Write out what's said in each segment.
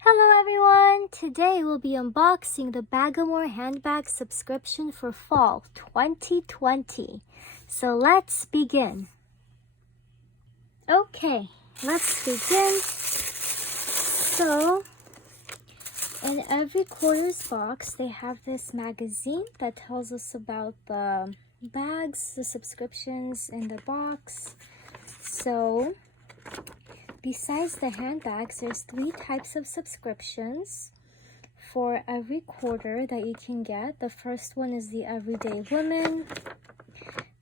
Hello everyone! Today we'll be unboxing the Bagamour handbag subscription for fall 2020. So let's begin. Okay, let's begin. So, in every quarter's box, they have this magazine that tells us about the bags, the subscriptions in the box. So, besides the handbags, there's 3 types of subscriptions for every quarter that you can get. The first one is the Everyday Woman,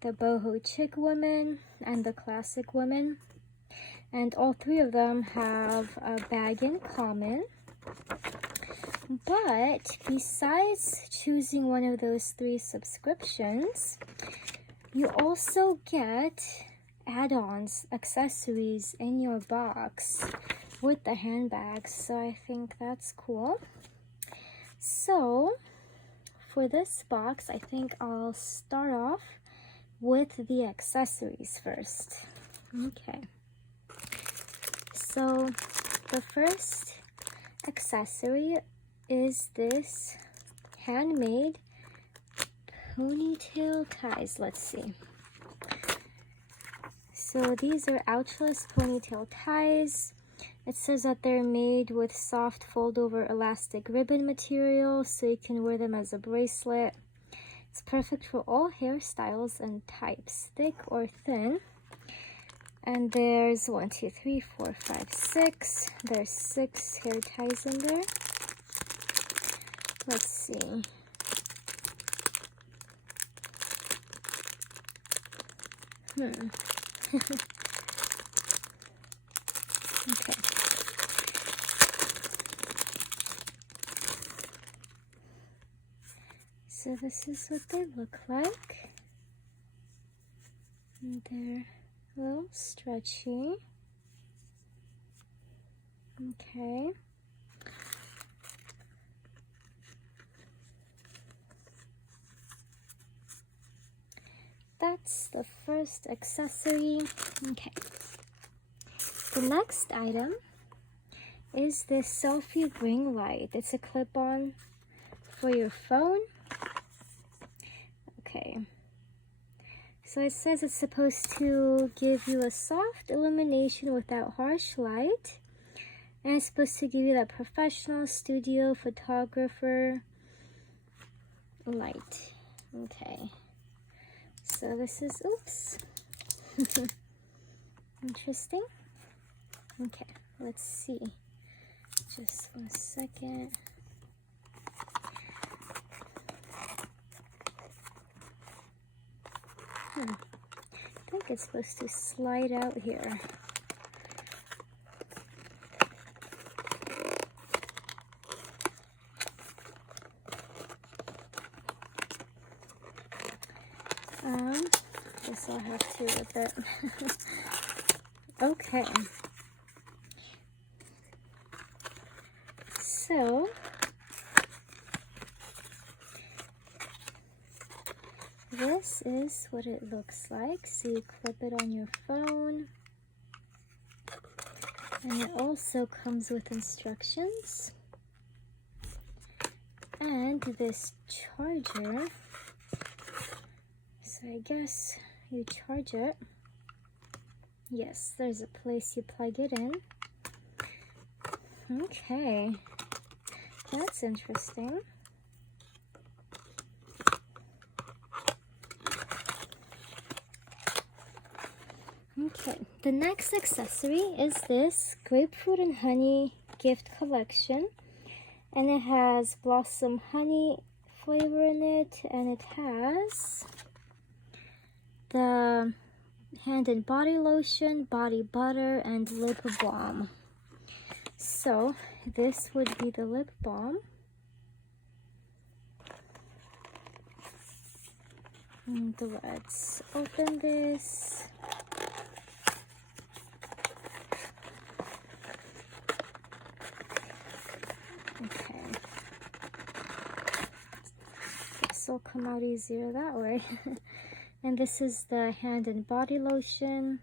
the Boho Chic Woman, and the Classic Woman. And all 3 of them have a bag in common. But besides choosing one of those 3 subscriptions, you also get add-ons, accessories in your box with the handbags, so I think that's cool. So for this box, I think I'll start off with the accessories first. Okay, so the first accessory is this handmade ponytail ties. Let's see. So these are ouchless ponytail ties. It says that they're made with soft fold-over elastic ribbon material, so you can wear them as a bracelet. It's perfect for all hairstyles and types, thick or thin. And there's 1, 2, 3, 4, 5, 6. There's 6 hair ties in there. Let's see. Okay. So this is what they look like. And they're a little stretchy. Okay. That's the first accessory. Okay. The next item is this Selfie ring light. It's a clip-on for your phone. Okay. So it says it's supposed to give you a soft illumination without harsh light. And it's supposed to give you that professional studio photographer light. Okay. So this is, oops. Interesting. Okay, let's see. Just 1 second. I think it's supposed to slide out here. Guess I'll have to with it. Okay. So this is what it looks like. So you clip it on your phone. And it also comes with instructions. And this charger. So I guess you charge it. Yes, there's a place you plug it in. Okay, that's interesting. Okay, the next accessory is this Grapefruit and Honey gift collection. And it has blossom honey flavor in it, and it has the hand and body lotion, body butter, and lip balm. So this would be the lip balm. And let's open this. Okay. This will come out easier that way. And this is the hand and body lotion.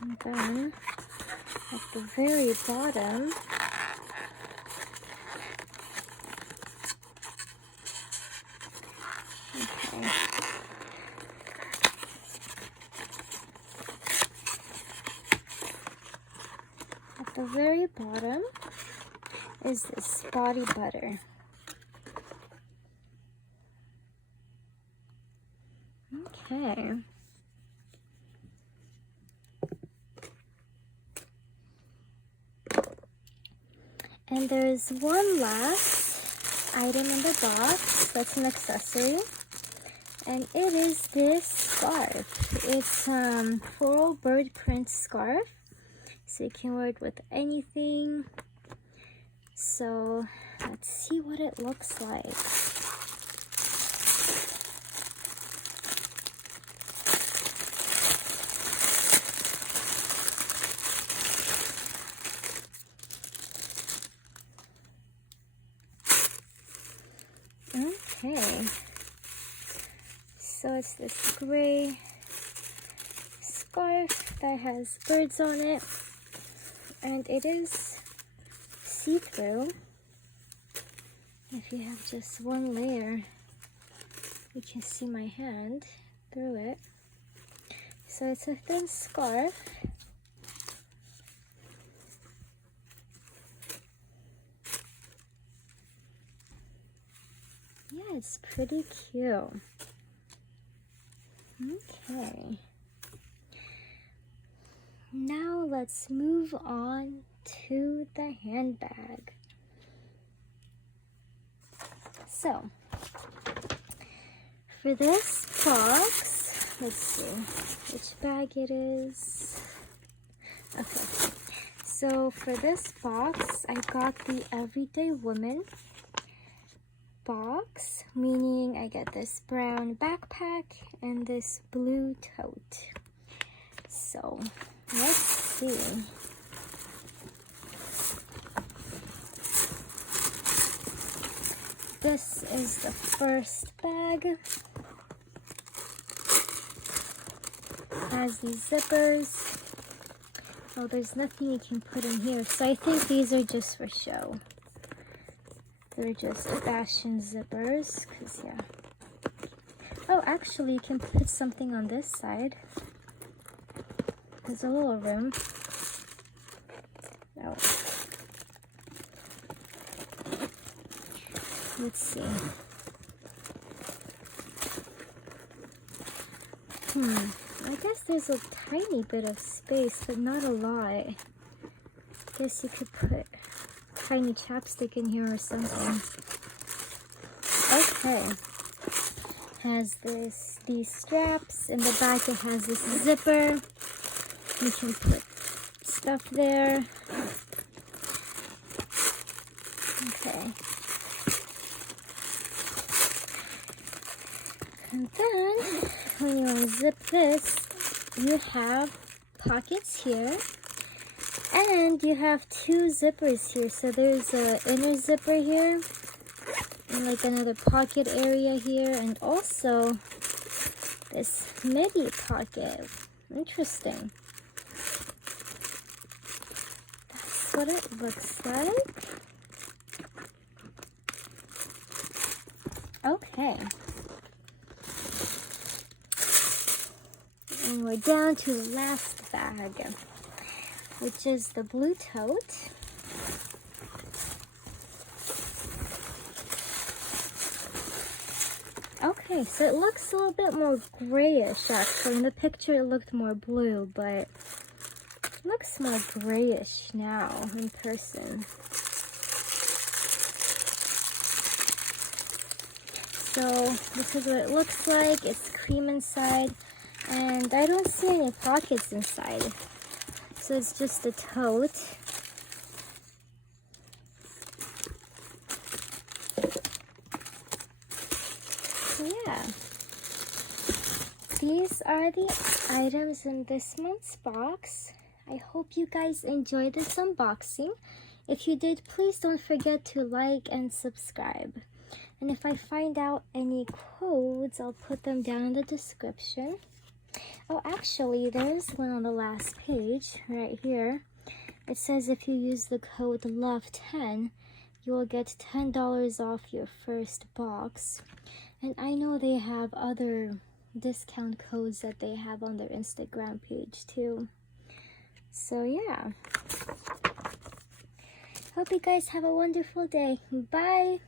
And then at the very bottom, okay, at the very bottom is this body butter. Okay. And there's one last item in the box that's an accessory, and it is this scarf. It's floral bird print scarf, so you can wear it with anything. So let's see what it looks like. Okay, so it's this gray scarf that has birds on it, and it is see-through. If you have just one layer, you can see my hand through it. So it's a thin scarf. Yeah, it's pretty cute. Okay. Now let's move on to the handbag. So, for this box, let's see which bag it is. Okay, so for this box, I got the Everyday Woman box, meaning I get this brown backpack and this blue tote. So let's see. This is the first bag. It has these zippers. Oh, there's nothing you can put in here, so I think these are just for show. They're just fashion zippers, because yeah. Oh, actually, you can put something on this side. There's a little room. Oh. Let's see. I guess there's a tiny bit of space, but not a lot. Guess you could put tiny chapstick in here or something. Okay. Has these straps. In the back it has this zipper. You can put stuff there. Okay. And then when you unzip this, you have pockets here. And you have two zippers here. So there's an inner zipper here, and like another pocket area here, and also this midi pocket. Interesting. That's what it looks like. Okay. And we're down to the last bag, which is the blue tote. Okay, so it looks a little bit more grayish actually. In the picture it looked more blue, but it looks more grayish now in person. So this is what it looks like. It's cream inside, and I don't see any pockets inside. So it's just a tote. So yeah, these are the items in this month's box. I hope you guys enjoyed this unboxing. If you did, please don't forget to like and subscribe. And if I find out any codes, I'll put them down in the description. Oh, actually, there's one on the last page right here. It says if you use the code LOVE10, you will get $10 off your first box. And I know they have other discount codes that they have on their Instagram page too. So yeah. Hope you guys have a wonderful day. Bye!